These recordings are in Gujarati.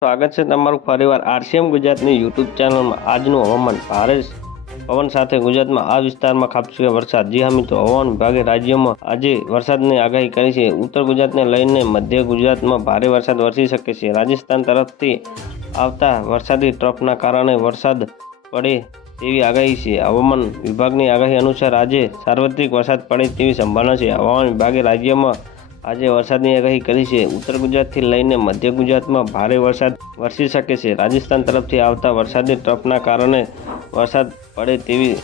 સ્વાગત છે તમારું ફરીવાર આરસીએમ ગુજરાતની યુટ્યુબ ચેનલમાં. આજનું હવામાન ભારે પવન સાથે ગુજરાતમાં આ વિસ્તારમાં ખાબકશે વરસાદ. જી હા મિત્રો, હવામાન વિભાગે રાજ્યમાં આજે વરસાદની આગાહી કરી છે. ઉત્તર ગુજરાતને લઈને મધ્ય ગુજરાતમાં ભારે વરસાદ વરસી શકે છે. રાજસ્થાન તરફથી આવતા વરસાદી ટ્રફના કારણે વરસાદ પડે તેવી આગાહી છે. હવામાન વિભાગની આગાહી અનુસાર આજે સાર્વત્રિક વરસાદ પડે તેવી સંભાવના છે. હવામાન વિભાગે રાજ્યમાં આજે વરસાદની આગાહી કરી છે. ઉત્તર ગુજરાતથી લઈને મધ્ય ગુજરાતમાં ભારે વરસાદ વરસી શકે છે. રાજસ્થાન તરફથી આવતા વરસાદની ટ્રફના કારણે વરસાદ પડે તેવી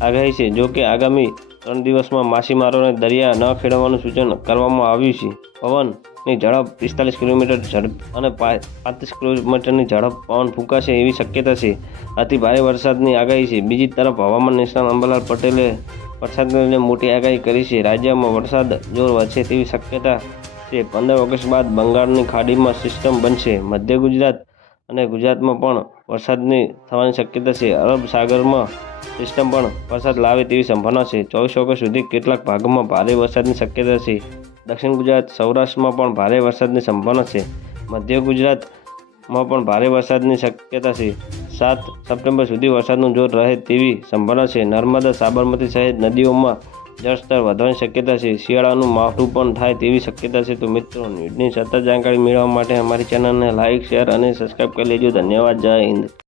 આગાહી છે. જો કે આગામી ત્રણ દિવસમાં માછીમારોને દરિયા ન ખેડવાનું સૂચન કરવામાં આવ્યું છે. પવનની ઝડપ પિસ્તાલીસ કિલોમીટર ઝડપ અને પાંત્રીસ કિલોમીટરની ઝડપ પવન ફૂંકાશે એવી શક્યતા છે. અતિ ભારે વરસાદની આગાહી છે. બીજી તરફ હવામાન નિષ્ણાત અંબાલાલ પટેલે વરસાદને મોટી આગાહી કરી છે. રાજ્યમાં વરસાદ જોર વધશે તેવી શક્યતા છે. પંદર ઓગસ્ટ બાદ બંગાળની ખાડીમાં સિસ્ટમ બનશે. મધ્ય ગુજરાત અને ગુજરાતમાં પણ વરસાદની થવાની શક્યતા છે. અરબ સાગરમાં સિસ્ટમ પણ વરસાદ લાવે તેવી સંભાવના છે. ચોવીસ ઓગસ્ટ સુધી કેટલાક ભાગોમાં ભારે વરસાદની શક્યતા છે. દક્ષિણ ગુજરાત, સૌરાષ્ટ્રમાં પણ ભારે વરસાદની સંભાવના છે. મધ્ય ગુજરાતમાં પણ ભારે વરસાદની શક્યતા છે. સાત સપ્ટેમ્બર સુધી વરસાદનું જોર રહે તેવી સંભાવના છે. નર્મદા, સાબરમતી સહિત નદીઓમાં જળસ્તર વધવાની શક્યતા છે. શિયાળાનું માવઠું પણ થાય તેવી શક્યતા છે. તો મિત્રો, ન્યૂઝની સતત જાણકારી મેળવવા માટે અમારી ચેનલને લાઇક શેર અને સબસ્ક્રાઈબ કરી લેજો. ધન્યવાદ. જય હિન્દ.